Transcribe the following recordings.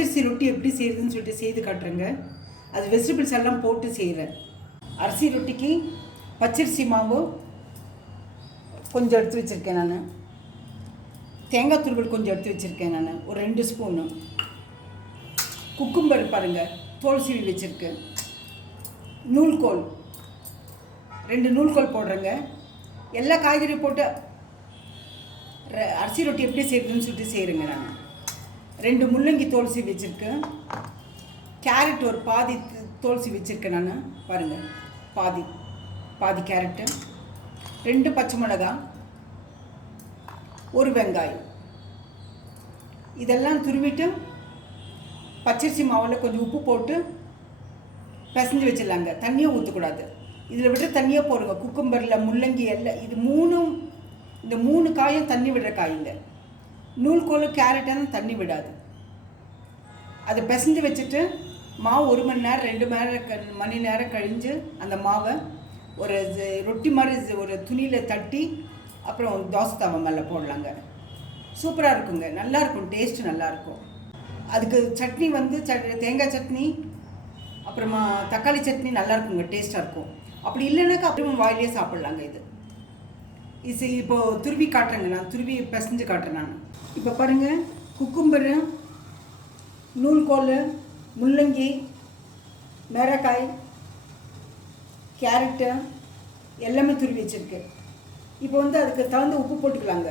பச்சரிசி ரொட்டி எப்படி செய்கிறதுன்னு சொல்லிட்டு செய்து காட்டுறேங்க. அது வெஜிடபிள்ஸ் எல்லாம் போட்டு செய்கிறேன். அரிசி ரொட்டிக்கு பச்சரிசி மாவு கொஞ்சம் எடுத்து வச்சுருக்கேன் நான். தேங்காய் துருவல் கொஞ்சம் எடுத்து வச்சுருக்கேன் நான், ஒரு 2 ஸ்பூனு. குக்கும்பர் பாருங்கள், தோல் சீவி வச்சுருக்கு. நூல்கோல் 2 நூல்கோல் போடுறேங்க. எல்லா காய்கறியும் போட்டு அரிசி ரொட்டி எப்படி செய்கிறதுன்னு சொல்லிட்டு செய்கிறேங்க நான். 2 முள்ளங்கி தோல் சீவி வச்சுருக்கேன். கேரட் ஒரு பாதி தோல் சீவி வச்சுருக்கேன் நான் பாருங்கள். பாதி கேரட்டு, 2 பச்சை மிளகாய், 1 வெங்காயம். இதெல்லாம் துருவிட்டு பச்சரிசி மாவில் கொஞ்சம் உப்பு போட்டு பிசைஞ்சு வச்சிடலாங்க. தண்ணியாக ஊற்றக்கூடாது. இதில் விட்டு தண்ணியாக போடுங்க. குக்கும்பரில் முள்ளங்கி எல்லாம் இது 3ம், இந்த 3 காயும் தண்ணி விடுற காய்ங்க. நூல்கோல் கேரட்டாக தண்ணி விடாது. அதை பிசைஞ்சு வச்சுட்டு மாவு 1 மணி நேரம் 2 மணி நேரம் கழிஞ்சு அந்த மாவை ஒரு ரொட்டி மாதிரி ஒரு துணியில் தட்டி அப்புறம் தோசை தவா மேலே போடலாங்க. சூப்பராக இருக்குங்க, நல்லாயிருக்கும், டேஸ்ட்டு நல்லாயிருக்கும். அதுக்கு சட்னி வந்து தேங்காய் சட்னி அப்புறமா தக்காளி சட்னி நல்லாயிருக்குங்க, டேஸ்ட்டாக இருக்கும். அப்படி இல்லைனாக்கா அப்புறம் வாயிலே சாப்பிட்லாங்க. இது இப்போது துருவி காட்டுறேங்க நான், துருவி பிசைஞ்சு காட்டுறேன் நான். இப்போ பாருங்கள், குக்கும்பரு, நூல்கோல், முள்ளங்கி, மிளகாய், கேரட்டு எல்லாமே துருவி வச்சுருக்கு. இப்போ வந்து அதுக்கு தகுந்த உப்பு போட்டுக்கலாங்க.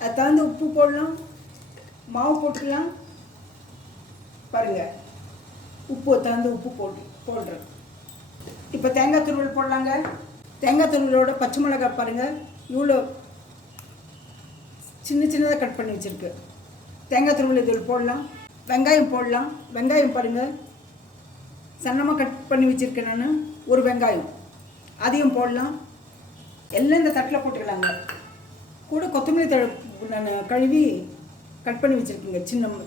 அது தகுந்த உப்பு போடலாம், மாவு போட்டுக்கலாம். பாருங்கள், உப்பு தகுந்த உப்பு போடுறேன். இப்போ தேங்காய் துருவல் போடலாங்க. தேங்காய் துருவலோட பச்சை மிளகாய் பாருங்கள், இவ்வளோ சின்னதாக கட் பண்ணி வச்சுருக்கு. தேங்காய் துருவல் இதில் போடலாம். வெங்காயம் போடலாம். வெங்காயம் பாருங்கள், சன்னமாக கட் பண்ணி வச்சுருக்கேன் நான், 1 வெங்காயம், அதையும் போடலாம். எல்லாம் இந்த தட்டில் போட்டுக்கலாங்க. கூட கொத்தமல்லி தழை நான் கழுவி கட் பண்ணி வச்சுருக்கேங்க,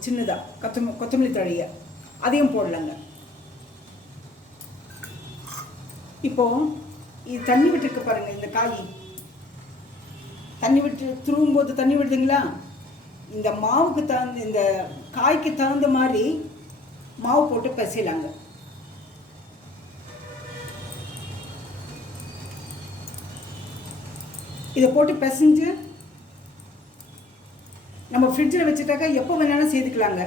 சின்னதாக கொத்தமல்லி தழையை, அதையும் போடலாங்க. இப்போது இது தண்ணி விட்டுருக்கு பாருங்கள். இந்த காய் தண்ணி விட்டு துருவும்போது தண்ணி விடுதுங்களா, இந்த மாவுக்கு தகுந்த, இந்த காய்க்கு தகுந்த மாதிரி மாவு போட்டு பிசையலாங்க. இதை போட்டு பிசைஞ்சு நம்ம ஃப்ரிட்ஜில் வச்சுட்டாக்கா எப்போ வேணாலும் சேர்த்துக்கலாங்க.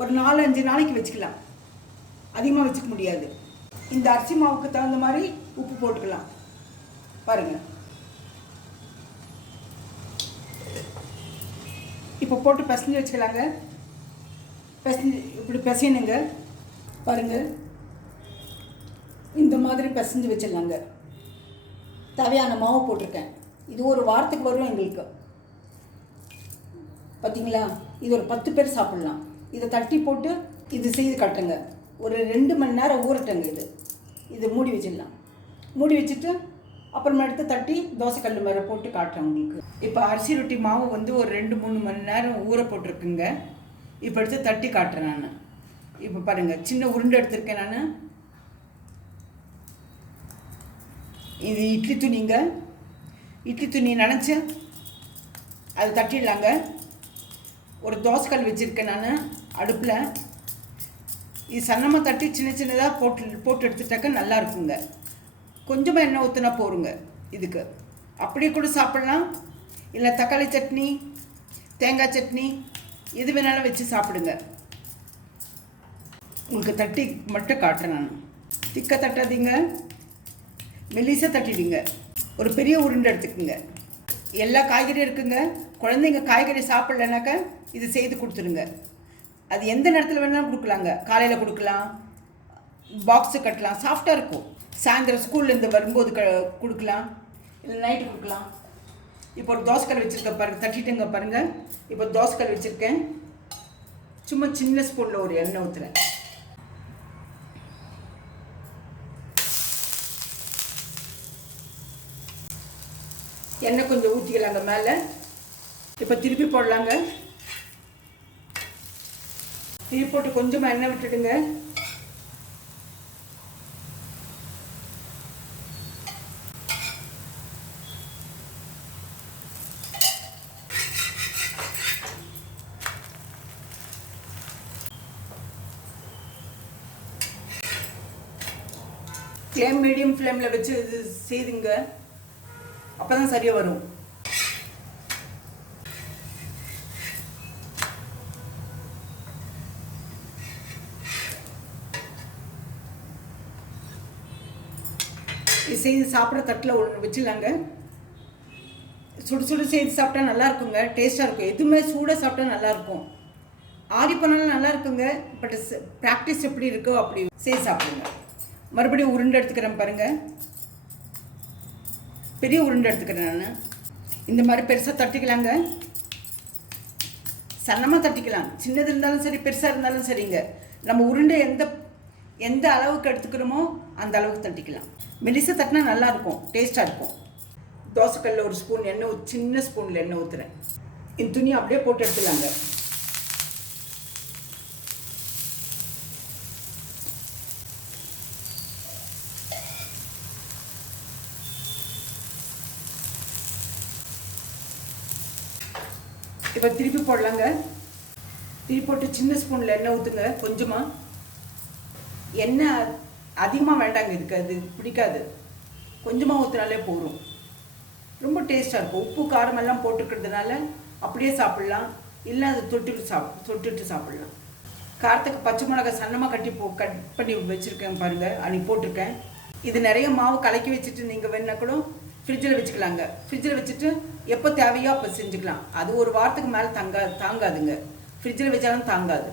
ஒரு 4-5 நாளைக்கு வச்சுக்கலாம், அதிகமாக வச்சுக்க முடியாது. இந்த அரிசி மாவுக்கு தகுந்த மாதிரி உப்பு போட்டுக்கலாம் பாருங்கள். இப்போ போட்டு பிசைஞ்சு வச்சுக்கலாங்க. பிசைஞ்சு இப்படி பிசையணுங்க பாருங்கள். இந்த மாதிரி பிசைஞ்சு வச்சிடலாங்க. தேவையான மாவு போட்டிருக்கேன். இது ஒரு வாரத்துக்கு வரும் எங்களுக்கு. பார்த்தீங்களா, இது ஒரு 10 பேர் சாப்பிட்லாம். இதை தட்டி போட்டு இது செய்து காட்டுங்க. ஒரு 2 மணி நேரம் ஊறட்டுங்க. இது மூடி வச்சிடலாம். மூடி வச்சுட்டு அப்புறமா எடுத்து தட்டி தோசைக்கல் மேலே போட்டு காட்டுறேன் உங்களுக்கு. இப்போ அரிசி ரொட்டி மாவு வந்து ஒரு 2-3 மணி நேரம் ஊற போட்டிருக்குங்க. இப்போ எடுத்து தட்டி காட்டுறேன் நான். இப்போ பாருங்கள், சின்ன உருண்டை எடுத்திருக்கேன் நான். இது இட்லி துணிங்க. இட்லி துணி நினச்சி அதை தட்டிடலாங்க. ஒரு தோசைக்கல் வச்சுருக்கேன் நான் அடுப்பில். இது சன்னமாக தட்டி சின்னதாக போட்டு எடுத்துட்டாக்க நல்லா இருக்குங்க. கொஞ்சமாக எண்ணெய் ஊற்றினா போருங்க இதுக்கு. அப்படியே கூட சாப்பிட்லாம், இல்லை தக்காளி சட்னி, தேங்காய் சட்னி எது வேணாலும் வச்சு சாப்பிடுங்க. உங்களுக்கு தட்டி மட்டும் காட்டுறேன் நான். திக்க தட்டாதீங்க, மெலிசாக தட்டிடுங்க. ஒரு பெரிய உருண்டை எடுத்துக்குங்க. எல்லா காய்கறியும் இருக்குங்க. குழந்தைங்க காய்கறி சாப்பிட்லனாக்கா இது செய்து கொடுத்துருங்க. அது எந்த நேரத்தில் வேணாலும் கொடுக்கலாங்க. காலையில் கொடுக்கலாம், பாக்ஸு கட்டலாம், சாஃப்டாக இருக்கும். சாயந்தரம் ஸ்கூல்லேருந்து வரும்போது கொடுக்கலாம், இல்லை நைட்டு கொடுக்கலாம். இப்போ ஒரு தோசைக்கல் வச்சுருக்கேன் பாருங்கள், தட்டிட்டுங்க பாருங்கள். இப்போ தோசைக்கல் வச்சுருக்கேன். சும்மா சின்ன ஸ்பூனில் ஒரு எண்ணெய் ஊற்றுறேன். எண்ணெய் கொஞ்சம் ஊற்றிக்கலாங்க மேலே. இப்போ திருப்பி போடலாங்க. திருப்பி போட்டு கொஞ்சமாக எண்ணெய் விட்டுடுங்க. ஃப்ளேம் மீடியம் ஃப்ளேமில் வச்சு இது செய்துங்க, அப்போ தான் சரியாக வரும். இது செய்து சாப்பிட்ற தட்டில் ஒன்று வச்சிடலாங்க. சுடு சுடு செய்து சாப்பிட்டா நல்லா இருக்குங்க, டேஸ்ட்டாக இருக்கும். எதுவுமே சூடாக சாப்பிட்டா நல்லாயிருக்கும். ஆரி பண்ணாலும் நல்லா இருக்குங்க. பட் ப்ராக்டிஸ் எப்படி இருக்கோ அப்படி செய்து சாப்பிடுங்க. மறுபடியும் உருண்டை எடுத்துக்கிறேன் பாருங்கள். பெரிய உருண்டை எடுத்துக்கிறேன் நான். இந்த மாதிரி பெருசாக தட்டிக்கலாங்க, சன்னமாக தட்டிக்கலாம். சின்னது இருந்தாலும் சரி, பெருசாக இருந்தாலும் சரிங்க. நம்ம உருண்டை எந்த அளவுக்கு எடுத்துக்கிறோமோ அந்த அளவுக்கு தட்டிக்கலாம். மெலிசாக தட்டினா நல்லாயிருக்கும், டேஸ்ட்டாக இருக்கும். தோசைக்கல்லில் ஒரு ஸ்பூன் எண்ணெய், சின்ன ஸ்பூனில் எண்ணெய் ஊற்றுறேன். இந்த துணியை அப்படியே போட்டு எடுத்துலாங்க. இப்போ திருப்பி போடலாங்க. திருப்பி போட்டு சின்ன ஸ்பூனில் எண்ணெய் ஊற்றுங்க. கொஞ்சமாக எண்ணெய் அதிகமாக வேண்டாங்க, இதுக்கு அது பிடிக்காது. கொஞ்சமாக ஊற்றினாலே போதும். ரொம்ப டேஸ்ட்டாக இருக்கும். உப்பு காரம் எல்லாம் போட்டுக்கிறதுனால அப்படியே சாப்பிட்லாம், இல்லை அது தொட்டுட்டு சாப்பிட்லாம். காரத்துக்கு பச்சை மிளகாய் சன்னமாக கட் பண்ணி வச்சுருக்கேன் பாருங்கள், அன்றைக்கி போட்டிருக்கேன். இது நிறைய மாவு கலக்கி வச்சுட்டு நீங்கள் வேணா கூட ஃப்ரிட்ஜில் வச்சுக்கலாங்க. ஃப்ரிட்ஜில் வச்சுட்டு எப்போ தேவையோ அப்போ செஞ்சுக்கலாம். அது ஒரு வாரத்துக்கு மேலே தாங்காதுங்க. ஃப்ரிட்ஜில் வச்சாலும் தாங்காது.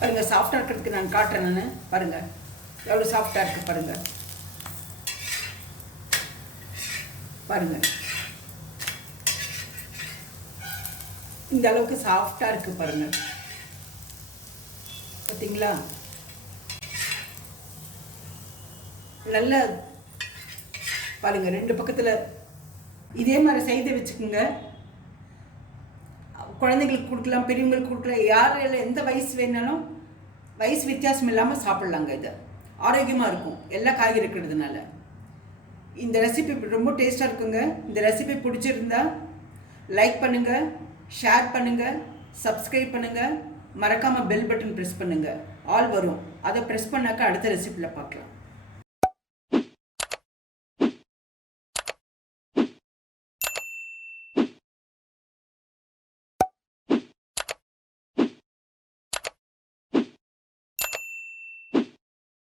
பாருங்கள், சாஃப்டாக இருக்கிறதுக்கு நான் காட்டுறேன். நான் பாருங்கள் எவ்வளோ சாஃப்டாக இருக்குது பாருங்கள். பாருங்கள் இந்த அளவுக்கு சாஃப்டாக இருக்குது பாருங்கள். பார்த்தீங்களா? நல்லா பாருங்கள், ரெண்டு பக்கத்தில் இதே மாதிரி செய்து வச்சுக்கோங்க. குழந்தைங்களுக்கு கொடுக்கலாம், பெரியவங்களுக்கு கொடுக்கலாம். யார் எந்த வயசு வேணாலும் வயசு வித்தியாசம் இல்லாமல் சாப்பிட்லாங்க. இது ஆரோக்கியமாக இருக்கும், எல்லா காய்கறி இருக்கிறதுனால. இந்த ரெசிபி ரொம்ப டேஸ்ட்டாக இருக்குங்க. இந்த ரெசிபி பிடிச்சிருந்தா லைக் பண்ணுங்கள், ஷேர் பண்ணுங்கள், சப்ஸ்கிரைப் பண்ணுங்கள். மறக்காமல் பெல் பட்டன் ப்ரெஸ் பண்ணுங்கள். ஆல் வரும், அதை ப்ரெஸ் பண்ணாக்கா அடுத்த ரெசிபியில் பார்க்கலாம்.